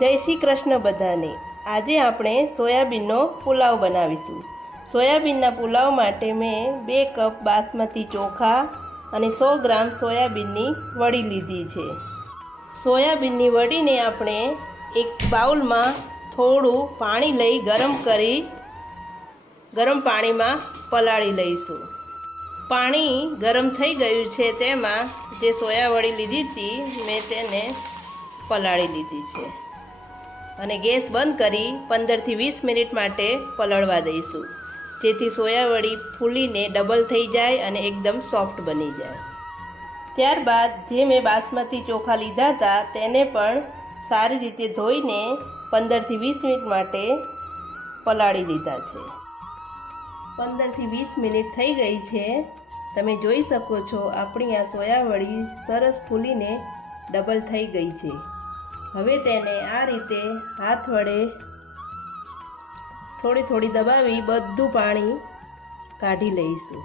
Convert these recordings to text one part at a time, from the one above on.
જય શ્રી કૃષ્ણ બધાને। આજે આપણે સોયાબીનનો પુલાવ બનાવીશું। સોયાબીનના પુલાવ માટે મેં 2 કપ બાસમતી ચોખા અને 100 ગ્રામ સોયાબીનની વડી લીધી છે। સોયાબીનની વડીને આપણે એક બાઉલમાં થોડું પાણી લઈ ગરમ પાણીમાં પલાળી લઈશું। પાણી ગરમ થઈ ગયું છે, તેમાં જે સોયા વડી લીધી હતી મેં તેને પલાળી લીધી છે અને ગેસ બંધ કરી 15 થી 20 મિનિટ માટે પલળવા દઈશું, જેથી સોયાવડી ફૂલીને ડબલ થઈ જાય અને એકદમ સોફ્ટ બની જાય। ત્યારબાદ જે મેં બાસમતી ચોખા લીધા હતા તેને પણ સારી રીતે ધોઈને 15 થી 20 મિનિટ માટે પલાળી લીધા છે। 15 થી 20 મિનિટ થઈ ગઈ છે। તમે જોઈ શકો છો આપણી આ સોયાવડી સરસ ફૂલીને ડબલ થઈ ગઈ છે। હવે તેને આ રીતે હાથ વડે થોડી થોડી દબાવી બધું પાણી કાઢી લઈશું।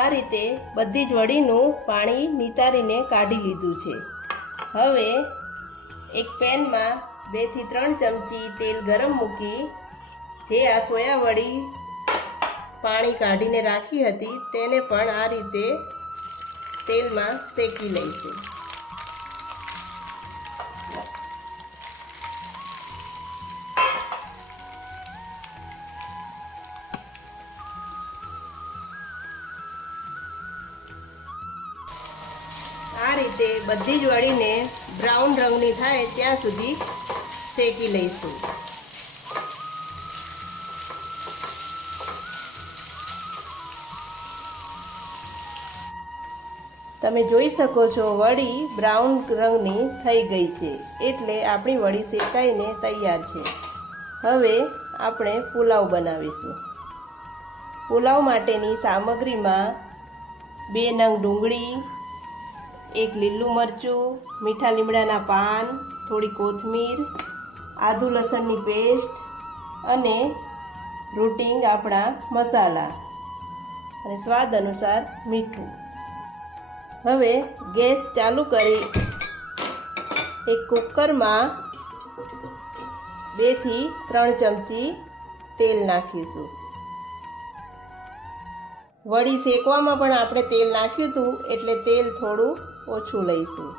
આ રીતે બધી જ વડીનું પાણી નિતારીને કાઢી લીધું છે। હવે એક પેનમાં 2 થી 3 ચમચી તેલ ગરમ મૂકી જે આ સોયાવડી પાણી કાઢીને રાખી હતી તેને પણ આ રીતે તેલમાં શેકી લઈશું। આ રીતે બધી જ વડીને બ્રાઉન રંગની થાય ત્યાં સુધી શેકી લઈશું। તમે જોઈ શકો છો વડી બ્રાઉન રંગની થઈ ગઈ છે, એટલે આપણી વડી શેકાઈને તૈયાર છે। હવે આપણે પુલાવ બનાવીશું। પુલાવ માટેની સામગ્રીમાં 2 નંગ ડુંગળી, 1 લીલું મરચું, મીઠા લીમડાના પાન, થોડી કોથમીર, આદુ લસણની પેસ્ટ અને રૂટિંગ આપણા મસાલા અને સ્વાદ અનુસાર મીઠું। હવે ગેસ ચાલુ કરી એક કુકરમાં 2 થી 3 ચમચી તેલ નાખીશું। વડી શેકવામાં પણ આપણે તેલ નાખ્યું હતું એટલે તેલ થોડું ઓછું લઈશું।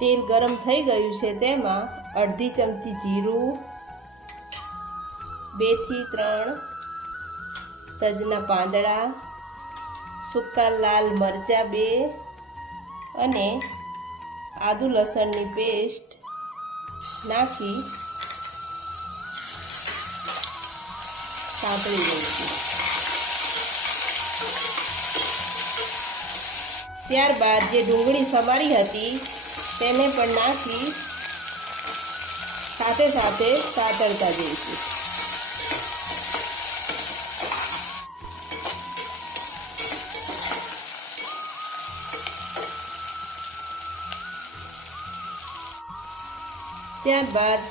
તેલ ગરમ થઈ ગયું છે, તેમાં અડધી ચમચી જીરું, 2 થી 3 તજના પાંદડા, સૂકા લાલ મરચાં 2 અને આદુ લસણની પેસ્ટ નાખી સાંતળી લઈશું। ત્યારબાદ જે ડુંગળી સમારી હતી તેને પણ નાખી સાથે સાથે સાતળતા જઈશું। ત્યારબાદ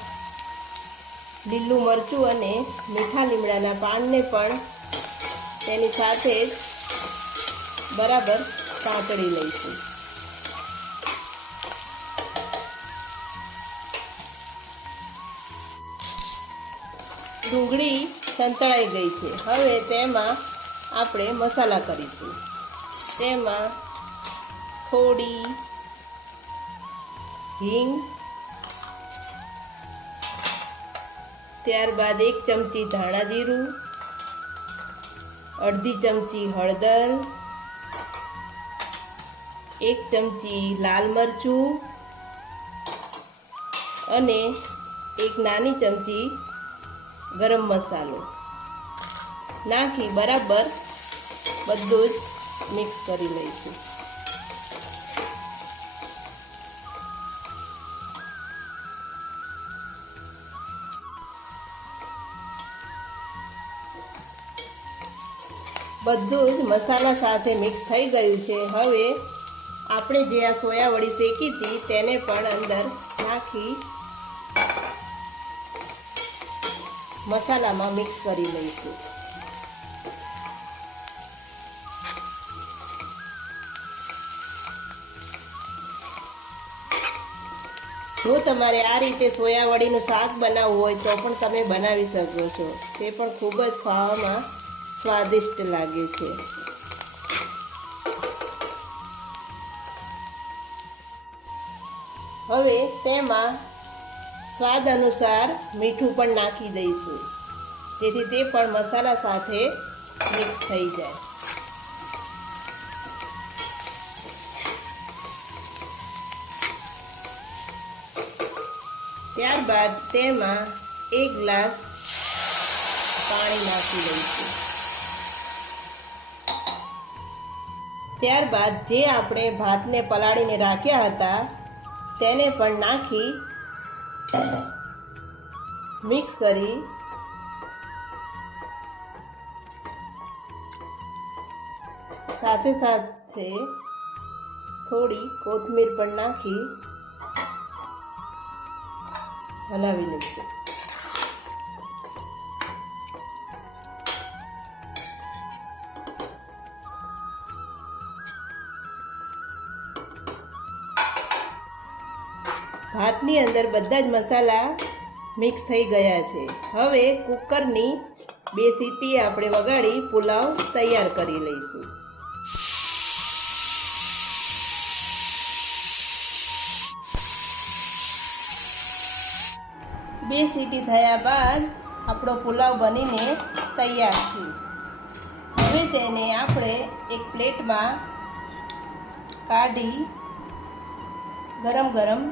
લીલું મરચું અને મીઠા લીમડાના પાનને પણ તેની સાથે જ બરાબર સાંતળી લઈશું। ડુંગળી સંતળાઈ ગઈ છે। હવે તેમાં આપણે મસાલા કરીશું। તેમાં થોડી હિંગ, ત્યારબાદ 1 ચમચી ધાણા જીરું, અડધી ચમચી હળદર, 1 ચમચી લાલ મરચું અને 1 નાની ચમચી ગરમ મસાલો નાખી બરાબર બધું જ મિક્સ કરી લઈશું। બધું જ મસાલા સાથે મિક્સ થઈ ગયું છે। હવે આપણે જે આ સોયા વડી શેકી હતી તેને પણ અંદર નાખી મસાલામાં મિક્સ કરી લઈશું. જો તમારે આ રીતે સોયા વડીનું શાક બનાવવું હોય તો પણ તમે બનાવી શકો છો. તે પણ ખૂબ જ ખાવામાં સ્વાદિષ્ટ લાગે છે. હવે તેમાં સ્વાદ અનુસાર મીઠું પણ નાખી દઈશું, જેથી તે પણ મસાલા સાથે મિક્સ થઈ જાય. ત્યારબાદ તેમાં 1 ગ્લાસ પાણી નાખી દઈશું. ત્યારબાદ જે આપણે ભાતને પલાળીને રાખ્યા હતા તેને પણ નાખી મિક્સ કરી સાથે સાથે થોડી કોથમીર પણ નાખી હલાવી લઈશું. ભાતની અંદર બધા જ મસાલા મિક્સ થઈ ગયા છે. હવે કુકરની 2 સીટી આપણે વગાડી પુલાવ તૈયાર કરી લઈશું. બે સીટી થયા બાદ આપણો પુલાવ બનીને તૈયાર છે. હવે તેને આપણે એક પ્લેટમાં કાઢી ગરમ ગરમ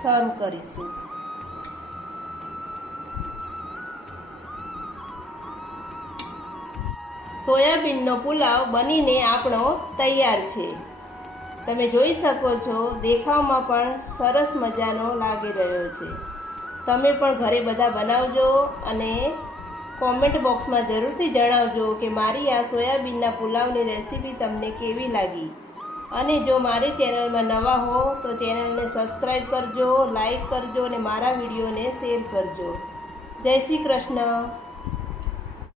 સર્વ કરીશું. સોયાબીનનો પુલાવ બનીને આપણો તૈયાર છે. તમે જોઈ શકો છો, દેખાવમાં પણ સરસ મજાનો લાગી રહ્યો છે. તમે પણ ઘરે બધા બનાવજો અને કોમેન્ટ બોક્સમાં જરૂરથી જણાવજો કે મારી આ સોયાબીનના પુલાવની રેસીપી તમને કેવી લાગી. અને જો મારી ચેનલમાં નવા હો તો ચેનલને સબસ્ક્રાઈબ કરજો, લાઈક કરજો અને મારા વિડીયોને શેર કરજો. જય શ્રી કૃષ્ણ.